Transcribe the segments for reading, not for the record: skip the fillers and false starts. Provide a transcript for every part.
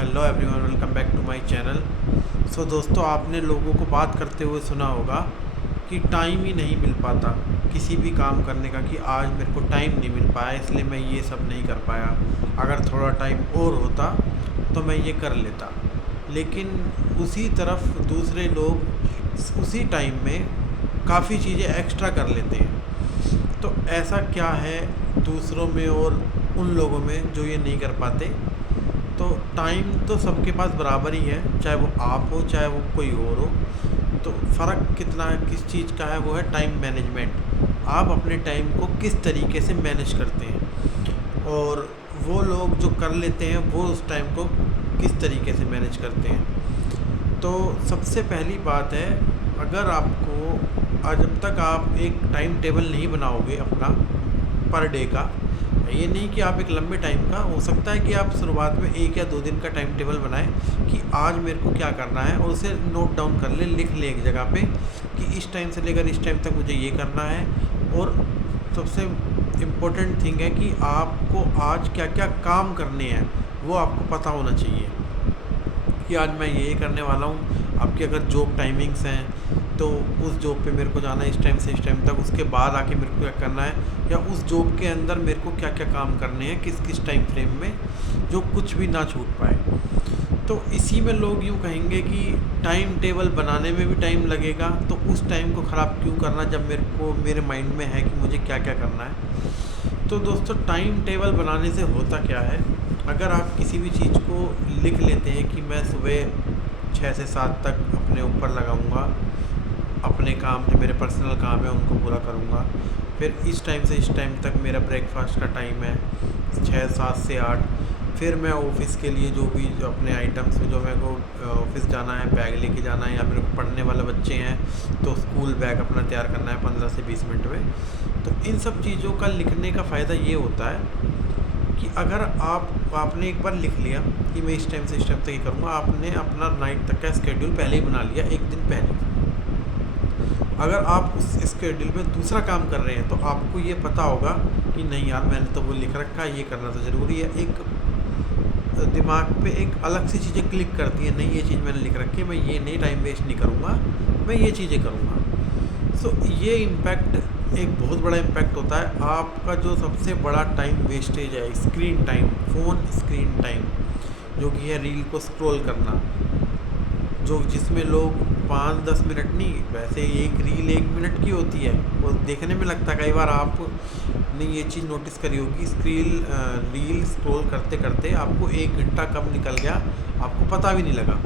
Hello everyone, welcome back to my channel. So दोस्तों, आपने लोगों को बात करते हुए सुना होगा कि टाइम ही नहीं मिल पाता किसी भी काम करने का, कि आज मेरे को टाइम नहीं मिल पाया इसलिए मैं ये सब नहीं कर पाया। अगर थोड़ा टाइम और होता तो मैं ये कर लेता। लेकिन उसी तरफ दूसरे लोग उसी टाइम में काफ़ी चीज़ें एक्स्ट्रा कर लेते हैं। तो ऐसा क्या है दूसरों में और उन लोगों में जो ये नहीं कर पाते? तो टाइम तो सबके पास बराबर ही है, चाहे वो आप हो चाहे वो कोई और हो। तो फ़र्क कितना है, किस चीज़ का है, वो है टाइम मैनेजमेंट। आप अपने टाइम को किस तरीके से मैनेज करते हैं, और वो लोग जो कर लेते हैं वो उस टाइम को किस तरीके से मैनेज करते हैं। तो सबसे पहली बात है, अगर आपको आज जब तक आप एक टाइम टेबल नहीं बनाओगे अपना पर डे का, ये नहीं कि आप एक लंबे टाइम का, हो सकता है कि आप शुरुआत में 1 या 2 दिन का टाइम टेबल बनाएं कि आज मेरे को क्या करना है, और उसे नोट डाउन कर ले, लिख ले एक जगह पे कि इस टाइम से लेकर इस टाइम तक मुझे ये करना है। और सबसे इम्पोर्टेंट थिंग है कि आपको आज क्या क्या काम करने हैं वो आपको पता होना चाहिए कि आज मैं ये करने वाला हूँ। आपकी अगर जॉब टाइमिंग्स हैं तो उस जॉब पे मेरे को जाना है इस टाइम से इस टाइम तक, उसके बाद आके मेरे को क्या करना है, या उस जॉब के अंदर मेरे को क्या क्या काम करने हैं किस किस टाइम फ्रेम में, जो कुछ भी ना छूट पाए। तो इसी में लोग यूँ कहेंगे कि टाइम टेबल बनाने में भी टाइम लगेगा, तो उस टाइम को ख़राब क्यों करना जब मेरे माइंड में है कि मुझे क्या क्या करना है। तो दोस्तों, टाइम टेबल बनाने से होता क्या है, अगर आप किसी भी चीज़ को लिख लेते हैं कि मैं सुबह 6 से 7 तक अपने ऊपर लगाऊंगा, अपने काम जो मेरे पर्सनल काम है उनको पूरा करूंगा, फिर इस टाइम से इस टाइम तक मेरा ब्रेकफास्ट का टाइम है 6 7 से 8, फिर मैं ऑफ़िस के लिए जो अपने आइटम्स में जो मेरे को ऑफ़िस जाना है, बैग लेके जाना है, या मेरे को पढ़ने वाले बच्चे हैं तो स्कूल बैग अपना तैयार करना है 15 से 20 मिनट में। तो इन सब चीज़ों का लिखने का फ़ायदा ये होता है कि अगर आपने एक बार लिख लिया कि मैं इस टाइम से इस टाइम तक ये करूँगा, आपने अपना नाइट तक का स्केड्यूल पहले ही बना लिया, एक दिन पहले। अगर आप उस स्केड्यूल में दूसरा काम कर रहे हैं तो आपको ये पता होगा कि नहीं यार, मैंने तो वो लिख रखा है, ये करना तो ज़रूरी है। एक दिमाग पे एक अलग सी चीज़ें क्लिक करती हैं, नहीं ये चीज़ मैंने लिख रखी है, मैं ये नहीं टाइम वेस्ट नहीं करूँगा, मैं ये चीज़ें करूँगा। सो ये इम्पैक्ट एक बहुत बड़ा इम्पैक्ट होता है। आपका जो सबसे बड़ा टाइम वेस्टेज है, screen time, phone screen time, जो कि है रील को स्क्रॉल करना, जो जिसमें लोग 5-10 मिनट नहीं, वैसे एक रील 1 मिनट की होती है, वो देखने में लगता है, कई बार आपने ये चीज़ नोटिस करी होगी, रील स्क्रॉल करते करते आपको 1 घंटा कब निकल गया आपको पता भी नहीं लगा।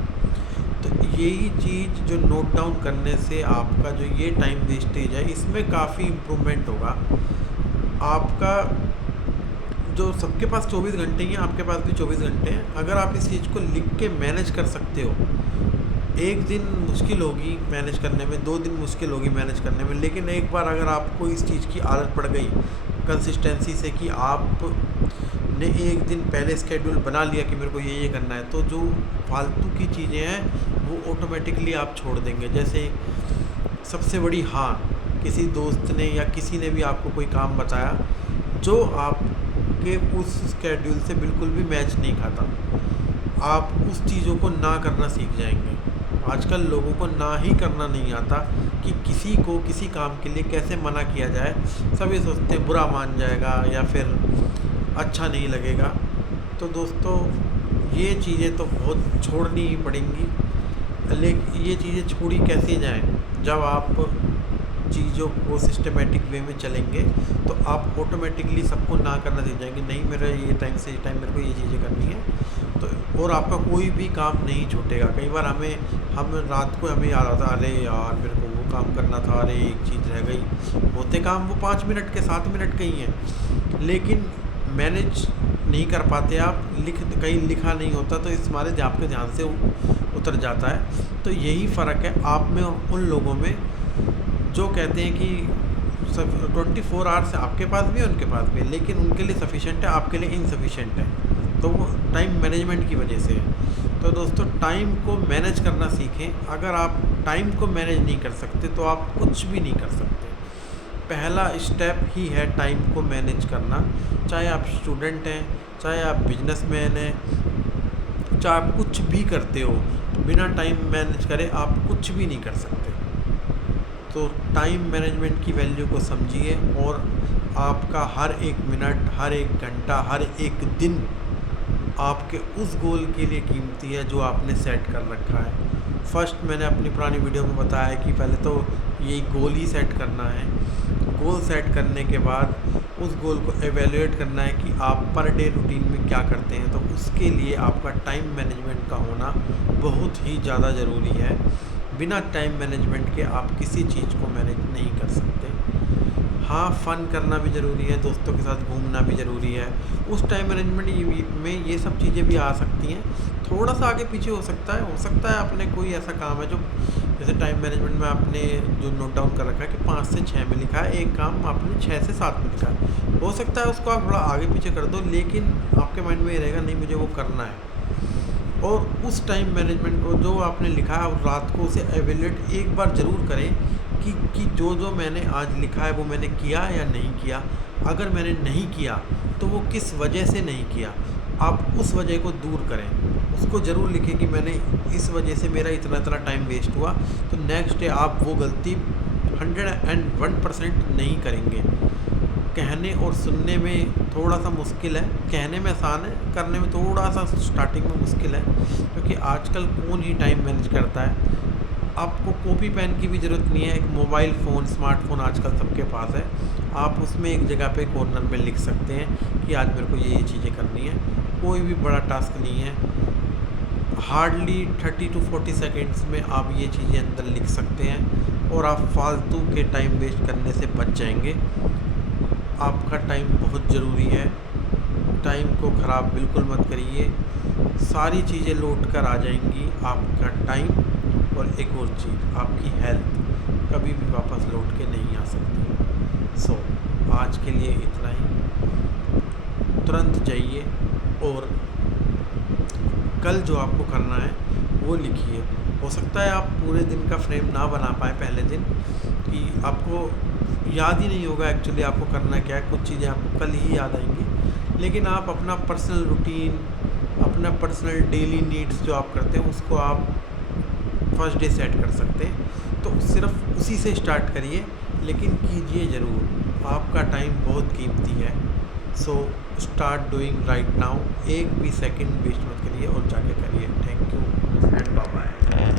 तो यही चीज़ जो नोट डाउन करने से आपका जो ये टाइम वेस्टेज है, इसमें काफ़ी इम्प्रूवमेंट होगा। आपका जो सबके पास 24 घंटे ही हैं, आपके पास भी 24 घंटे हैं। अगर आप इस चीज़ को लिख के मैनेज कर सकते हो, 1 दिन मुश्किल होगी मैनेज करने में, 2 दिन मुश्किल होगी मैनेज करने में, लेकिन एक बार अगर आपको इस चीज़ की आदत पड़ गई कंसिस्टेंसी से कि आपने 1 दिन पहले स्केड्यूल बना लिया कि मेरे को ये करना है, तो जो फालतू की चीज़ें हैं वो ऑटोमेटिकली आप छोड़ देंगे। जैसे सबसे बड़ी हाँ, किसी दोस्त ने या किसी ने भी आपको कोई काम बताया जो आपके उस स्केड्यूल से बिल्कुल भी मैच नहीं खाता, आप उस चीज़ों को ना करना सीख जाएंगे। आजकल लोगों को ना ही करना नहीं आता कि किसी को किसी काम के लिए कैसे मना किया जाए। सभी सोचते हैं बुरा मान जाएगा या फिर अच्छा नहीं लगेगा। तो दोस्तों, ये चीज़ें तो बहुत छोड़नी ही पड़ेंगी। लेकिन ये चीज़ें छोड़ी कैसे जाएं? जब आप चीज़ों को सिस्टमेटिक वे में चलेंगे तो आप ऑटोमेटिकली सबको ना करना सीख जाएंगे। नहीं, मेरा ये टाइम से टाइम मेरे को ये चीज़ें करनी है, तो और आपका कोई भी काम नहीं छूटेगा। कई बार हम रात को हमें याद आता, अरे यार मेरे को वो काम करना था, अरे एक चीज़ रह गई, होते काम वो 5 मिनट के 7 मिनट के ही हैं, लेकिन मैनेज नहीं कर पाते आप। कहीं लिखा नहीं होता तो इस मारे आपके ध्यान से उतर जाता है। तो यही फ़र्क है आप में और उन लोगों में जो कहते हैं कि सब 24 आवर्स आपके पास भी है उनके पास भी है, लेकिन उनके लिए सफिशेंट है, आपके लिए इनसफिशेंट है। तो वो टाइम मैनेजमेंट की वजह से है। तो दोस्तों, टाइम को मैनेज करना सीखें। अगर आप टाइम को मैनेज नहीं कर सकते तो आप कुछ भी नहीं कर सकते। पहला स्टेप ही है टाइम को मैनेज करना। चाहे आप स्टूडेंट हैं, चाहे आप बिजनेसमैन हैं, चाहे आप कुछ भी करते हो, बिना टाइम मैनेज करे आप कुछ भी नहीं कर सकते। तो टाइम मैनेजमेंट की वैल्यू को समझिए और आपका हर एक मिनट, हर एक घंटा, हर एक दिन आपके उस गोल के लिए कीमती है जो आपने सेट कर रखा है। फर्स्ट मैंने अपनी पुरानी वीडियो में बताया कि पहले तो यही गोल ही सेट करना है। गोल सेट करने के बाद उस गोल को एवेल्युएट करना है कि आप पर डे रूटीन में क्या करते हैं। तो उसके लिए आपका टाइम मैनेजमेंट का होना बहुत ही ज़्यादा ज़रूरी है। बिना टाइम मैनेजमेंट के आप किसी चीज़ को मैनेज नहीं कर सकते। हाँ, फ़न करना भी ज़रूरी है, दोस्तों के साथ घूमना भी ज़रूरी है। उस टाइम मैनेजमेंट में ये सब चीज़ें भी आ सकती हैं। थोड़ा सा आगे पीछे हो सकता है आपने कोई ऐसा काम है जो, जैसे टाइम मैनेजमेंट में आपने जो नोट डाउन कर रखा है कि 5 से 6 में लिखा है, एक काम आपने 6 से 7 में लिखा है। हो सकता है उसको आप थोड़ा आगे पीछे कर दो, लेकिन आपके माइंड में ये रहेगा नहीं मुझे वो करना है। और उस टाइम मैनेजमेंट को जो आपने लिखा है रात को उसे एवेल्युएट एक बार ज़रूर करें कि जो मैंने आज लिखा है वो मैंने किया या नहीं किया। अगर मैंने नहीं किया तो वो किस वजह से नहीं किया, आप उस वजह को दूर करें। उसको ज़रूर लिखें कि मैंने इस वजह से मेरा इतना इतना टाइम वेस्ट हुआ। तो नेक्स्ट डे आप वो गलती 101% नहीं करेंगे। कहने और सुनने में थोड़ा सा मुश्किल है, कहने में आसान है, करने में थोड़ा सा स्टार्टिंग में मुश्किल है, क्योंकि आजकल कौन ही टाइम मैनेज करता है। आपको कॉपी पेन की भी ज़रूरत नहीं है, एक मोबाइल फ़ोन, स्मार्टफ़ोन आजकल सबके पास है। आप उसमें एक जगह पे कॉर्नर में लिख सकते हैं कि आज मेरे को ये चीज़ें करनी है। कोई भी बड़ा टास्क नहीं है, हार्डली 30 to 40 सेकेंड्स में आप ये चीज़ें अंदर लिख सकते हैं और आप फालतू के टाइम वेस्ट करने से बच जाएंगे। आपका टाइम बहुत ज़रूरी है, टाइम को ख़राब बिल्कुल मत करिए। सारी चीज़ें लौट कर आ जाएंगी, आपका टाइम और एक और चीज़ आपकी हेल्थ कभी भी वापस लौट के नहीं आ सकती। सो आज के लिए इतना ही। तुरंत जाइए और कल जो आपको करना है वो लिखिए। हो सकता है आप पूरे दिन का फ्रेम ना बना पाए पहले दिन, कि आपको याद ही नहीं होगा एक्चुअली आपको करना क्या है, कुछ चीज़ें आपको कल ही याद आएंगी। लेकिन आप अपना पर्सनल रूटीन, अपना पर्सनल डेली नीड्स जो आप करते हैं उसको आप फर्स्ट डे सेट कर सकते हैं। तो सिर्फ उसी से स्टार्ट करिए, लेकिन कीजिए ज़रूर। आपका टाइम बहुत कीमती है। So start doing right now. एक भी सेकंड वेस्ट मत करिए और जाके करिए। Thank you and bye bye.